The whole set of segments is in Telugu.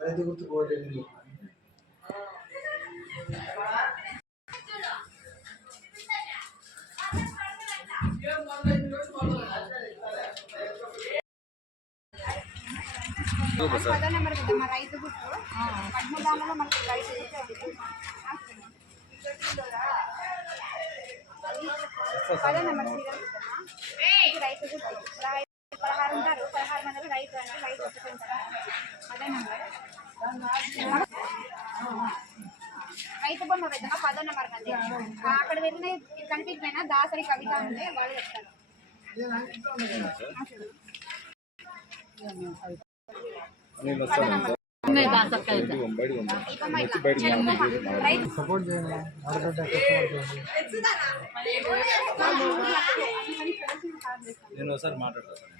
రైతు గుర్తు కోటేది పదో నెంబర్ కదా రైతు గుర్తు పద్మదానంలో మనకి రైతు పదో నెంబర్ రైతు గుర్తు 16 ఉంటారు 16 మందిలో రైతు అంటే రైతు ఒప్పుకుంటారు అదే నెంబర్ రైతు బొమ్మ పెద్దమా పదో నెంబర్ కంటే అక్కడ వెళ్ళిన కనిపించిపోయినా దాసరి కవిత ఉంది వాళ్ళు చెప్తారు సపోర్ట్ చేయండి నేను ఒకసారి మాట్లాడతాను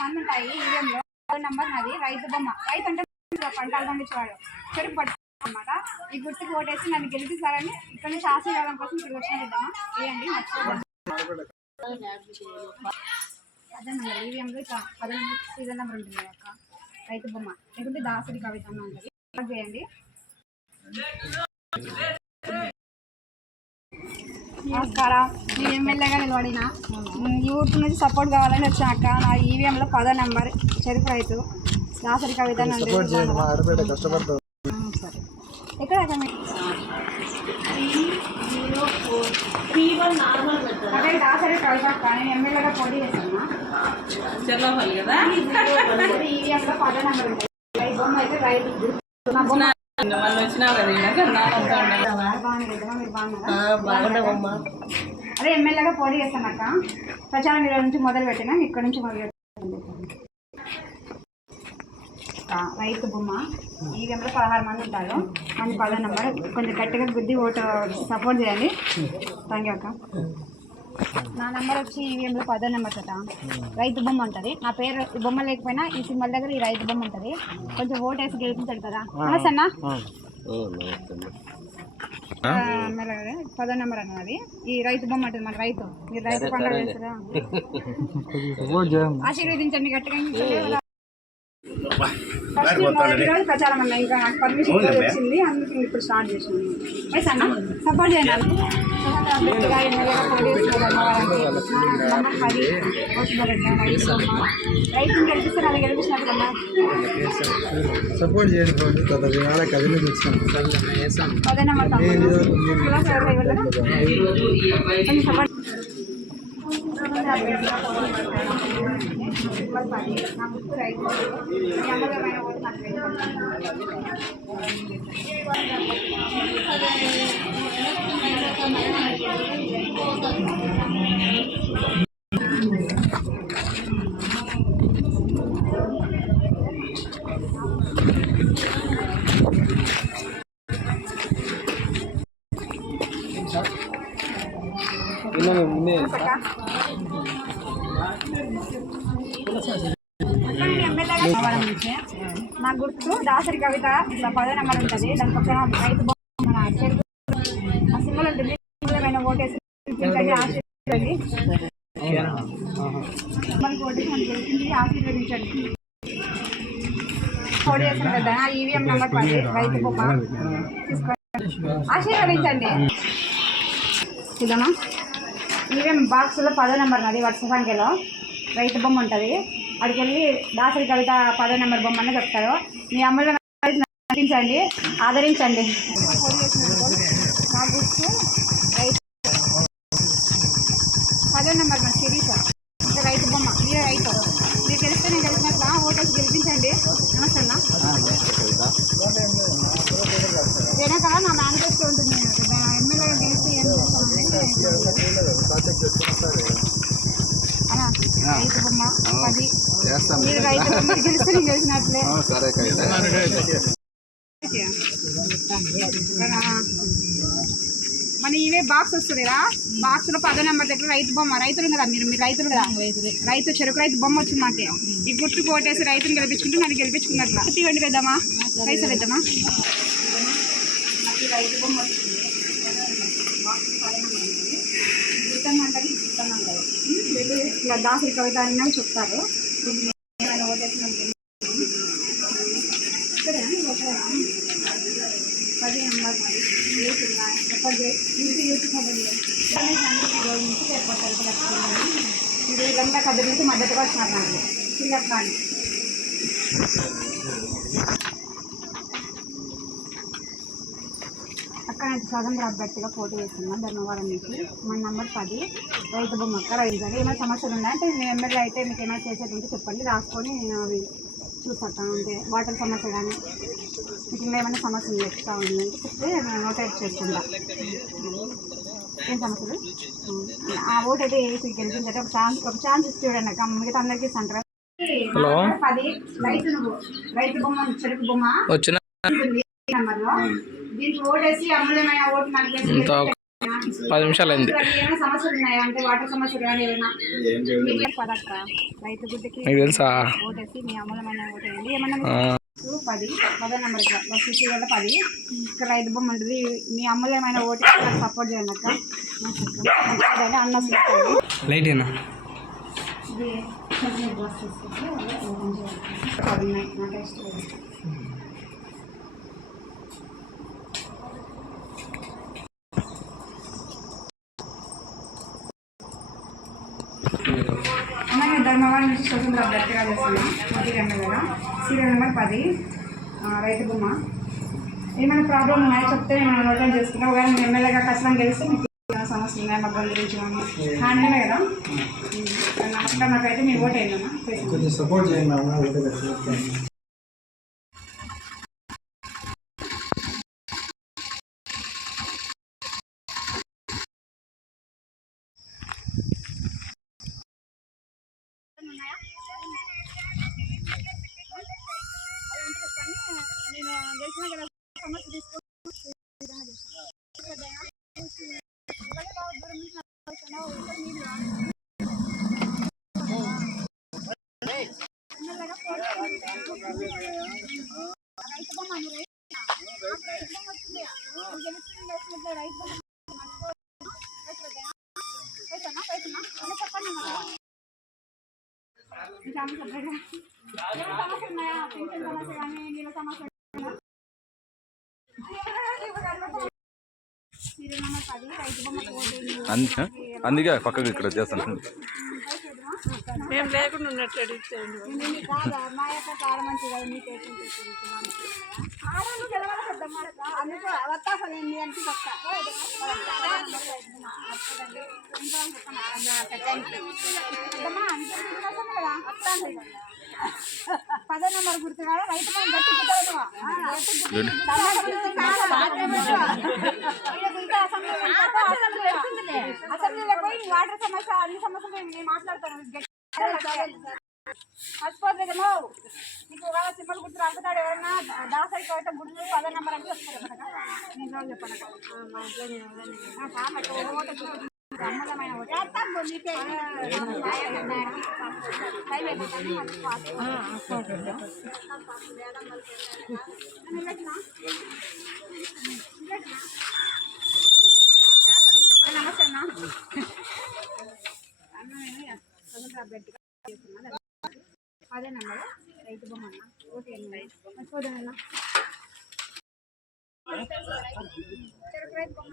మంది ఉంటాయి ఈవీఎంలో నెంబర్ నాది రైతు బొమ్మ రైతు అంటే పంటలు పండించేవాడు చెరుకు పట్టు అనమాట ఈ గుర్తుకు ఓటేసి నన్ను గెలిపిస్తారని ఇక్కడ నుంచి ఆశీర్వాదం కోసం ఇక్కడ వచ్చిన వేయండి అదే నెంబర్ ఈవీఎంలో ఇట్లా 18 సీజన్ నెంబర్ ఉంటుంది అక్క రైతు బొమ్మ లేకుంటే దాసరి కవిత ఉంటుంది చేయండి నమస్కారం నేను ఎమ్మెల్యేగా నిలబడిన యూత్ నుంచి సపోర్ట్ కావాలని వచ్చాక నా ఈవీఎంలో 10వ నెంబర్ చెరుకు రైతు దాసరి కవిత ఎక్కడ అదే దాసరి కవిత నేను ఎమ్మెల్యేగా పోటీ చేస్తాను ఈవీఎంలో 10వ నెంబర్ ఉంటుంది రైతు బొమ్మ అయితే రైతు నా బొమ్మ అదే ఎమ్మెల్యేగా పోటీ చేస్తాను అక్క ప్రచారం ఈరోజు నుంచి మొదలు పెట్టినా ఇక్కడ నుంచి మొదలు పెట్టాను రైతు బొమ్మ ఈవీఎంలో 16 మంది ఉంటారు మంది 10వ నెంబర్ కొంచెం గట్టిగా గుద్ది ఓటు సపోర్ట్ చేయండి థ్యాంక్ యూ అక్క నా నెంబర్ వచ్చి ఈవీఎంలో 10వ నెంబర్ కదా రైతు బొమ్మ ఉంటుంది నా పేరు ఈ బొమ్మ లేకపోయినా ఈ సింబల్ దగ్గర ఈ రైతు బొమ్మ ఉంటుంది కొంచెం ఓటు వేసి గెలిపించాడు కదా నమస్తే అన్న ఎమ్మెల్యే 10వ నెంబర్ అన్నది ఈ రైతు బొమ్మ ఉంటుంది మన రైతు మీరు రైతు పండుగ చేస్తారా ఆశీర్వదించండి గట్టిగా ఈరోజు ప్రచారం అన్న ఇంకా నాకు పర్మిషన్ వచ్చింది అందుకే ఇప్పుడు స్టార్ట్ చేసాను వైస్ అన్న సపోర్ట్ చేయండి గట్టిగా ఎమ్మెల్యేగా పోటీ రైతుని గెలిపిస్తారు అది గెలిపిస్తున్నారు కదా సపోర్ట్ చేయండి అదే నెంబర్ సపోర్ట్ నా ముక్కు రైతు అమ్మకమైన ఓటు నాకు నా గుర్తు దాసరి కవిత ఇట్లా 10వ నెంబర్ ఉంటుంది దాని పక్కన రైతు బొమ్మ చెరుకు సింబల్ ఉంటుంది ఓటేసి ఆశీర్వదించండి ఆశీర్వదించండి పోటీ చేస్తాను కదా ఈవీఎం నెంబర్ 10 రైతు బొమ్మ తీసుకోండి ఆశీర్వదించండి ఇదమ్మా ఈవీఎం బాక్స్లో 10వ నెంబర్ నాది వరుస సంఖ్యలో రైతు బొమ్మ ఉంటుంది అక్కడికి వెళ్ళి దాసరి కవిత 10వ నెంబర్ బొమ్మ అని చెప్తారు మీ అమ్మలో నటించండి ఆదరించండి నా గుర్తు రైతు 10వ నెంబర్ మన శిరీష ఇంకా రైతు బొమ్మ మీరే రైతు మీరు తెలిస్తే నేను తెలిసినట్లా ఓటేసి గెలిపించండి నమస్తే అన్న వెనకాల నా మేనిఫెస్టో ఉంటుంది అన్నా, రైతు బొమ్మ 10. చేస్తాం మీరు రైతు బొమ్మ గెలిస్తే నేను గెలిచినట్లే. సరే మన ఇవే బాక్స్ వస్తుందిరా, బాక్స్ లో 10 నెంబర్ దగ్గర రైతు బొమ్మ. రైతులు కదా మీరు రైతులు కదా, రైతు చెరుకు రైతు బొమ్మ వచ్చింది మాకే. ఈ గుర్తు కోటేసి రైతుని గెలిపించుకుంటూ నన్ను గెలిపించుకున్నట్లా. ఇవ్వండి పెద్దమ్మా, పైసలు పెద్దమ్మా. నాకు రైతు బొమ్మ వచ్చింది, గుర్తమ్మంటారు గుర్తమ్మంటారు. ఇలా దాసరి కవిత అని చెప్తారు. ఓటేసి 10 నెంబర్ ఇది గంట కద్దు నుంచి మద్దతుగా వచ్చినారు నాకు చిల్లర్ కానీ. అక్కడ స్వతంత్ర అభ్యర్థిగా పోటీ చేస్తున్నాం ధర్మవరం నుంచి. మన నెంబర్ 10 రైతు బొమ్మ. అక్క రైతు ఏమైనా సమస్యలు ఉన్నాయంటే మీ ఎమ్మెల్యే అయితే మీకు ఏమైనా చేసేటువంటి చెప్పండి, రాసుకొని నేను అవి చూస్తాను. అంటే వాటర్ సమస్య కానీ మీకు ఇంకా ఏమైనా సమస్యలు చెప్తా ఉందంటే చెప్తే నేను నోటైట్ చేసుకుంటా. ఏం సమస్యలు ఆ ఓటు అయితే వేసి గెలిపించంటే ఒక ఛాన్స్ ఇస్తే చూడండి అక్క, మిగతా అందరికీ ఇస్తాంటారు. 10 రైతు బొమ్మ చెరుకు బొమ్మ వచ్చిన నెంబర్లో దీనికి ఓటేసి అమూల్యమైన ఓటు నాకు 10 నిమిషాలు అయింది. ఏమైనా సమస్యలు ఉన్నాయా అంటే వాటర్ సమస్యలు కానీ ఏమైనా రైతు గుడ్డకి తెలుసా ఓటేసి మీ అమూల్యమైన ఓటు వేయండి. ఏమన్నా 10 నెంబర్ సిటీ వల్ల 10 ఇక్కడ రైతు బొమ్మ ఉంటుంది. మీ అమూల్యమైన ఓటు నాకు సపోర్ట్ చేయండి అక్క. అన్న లైట్ అయినా అలాగే ధర్మవరం నుంచి స్వతంత్ర అభ్యర్థిగా చేస్తున్నాం. మొదటి ఎమ్మెల్యేగా సీరియల్ నెంబర్ 10 రైతు బొమ్మ. ఏమైనా ప్రాబ్లం ఉన్నాయో చెప్తే నేను నోట్ చేసుకున్నాం. ఒకవేళ నేను ఎమ్మెల్యేగా ఖచ్చితంగా గెలిస్తే మీకు ఏమైనా సమస్యలు ఉన్నాయా మగ్గం గురించి కానీ హ్యాండిల్ కదా అక్కడ నాకైతే మీ ఓటు అయిందమ్మా. సపోర్ట్ చేయండి. నేను గెలిచిన కదా సమస్య తీసుకొని రైతు బొమ్మ చెప్పండి సమస్య ఉన్నాయా, పెన్షన్ సమస్య కానీ నీళ్ళ సమస్య అందుకే పక్కకి ఇక్కడ చేస్తాను. మేము లేకుండా ఉన్నట్టు మా యొక్క కారం మంచిగా మీకు ఆడలు గెలవాలి పెద్దమ్మ అందుకు అవకాశం ఏంటి అంటే పక్క 10 నెంబర్ గుర్తు కాదు రైతు అసెంబ్లీలో పోయి వాటర్ సమస్య అన్ని సమస్యలు నేను మాట్లాడతాను. మర్చిపోతుందేమో నీకు సింబల్ గుర్తు రాకుతాడు ఎవరన్నా దాసరి కవిత గుర్తు 10 నెంబర్ అంటే వస్తారు నేను చెప్పాను. అమ్మలమైన నమస్తే అన్న నేను స్వతంత్ర అభ్యర్థిగా చేస్తున్నా. 10 నెంబర్ రైతు బొమ్మ అన్న ఓటు మర్చిపోదన్నా చెరుకు రైతు బొమ్మ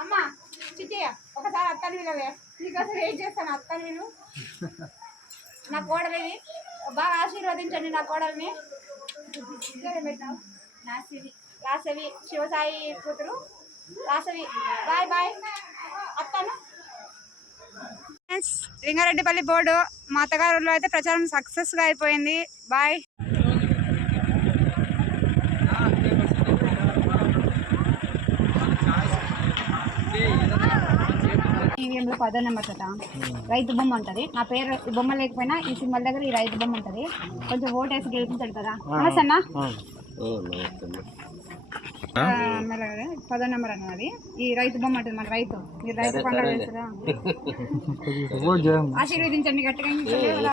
అమ్మా చిట్టయ్య ఒకసారి అత్తని విలువే నీకు అసలు ఏం చేస్తాను అత్తని విలు నా కోడలిని బాగా ఆశీర్వదించండి. నా కోడల్ని పెట్టావు లాసవి శివసాయి కూతురు లాసవి. బాయ్ బాయ్ అత్తను. లింగారెడ్డిపల్లి బోర్డు మా అత్తగారులో అయితే ప్రచారం సక్సెస్గా అయిపోయింది. బాయ్. ఈవీఎంలో 10వ నెంబర్ కదా రైతు బొమ్మ ఉంటుంది. నా పేరు ఈ బొమ్మ లేకపోయినా ఈ సింబల్ దగ్గర ఈ రైతు బొమ్మ ఉంటుంది. కొంచెం ఓటేసి గెలిపించాడు కదా. నమస్తే అన్న. 10వ నెంబర్ అన్నది ఈ రైతు బొమ్మ ఉంటుంది. మన రైతు మీరు రైతు పండుగ చేస్తారా? ఆశీర్వదించండి గట్టిగా.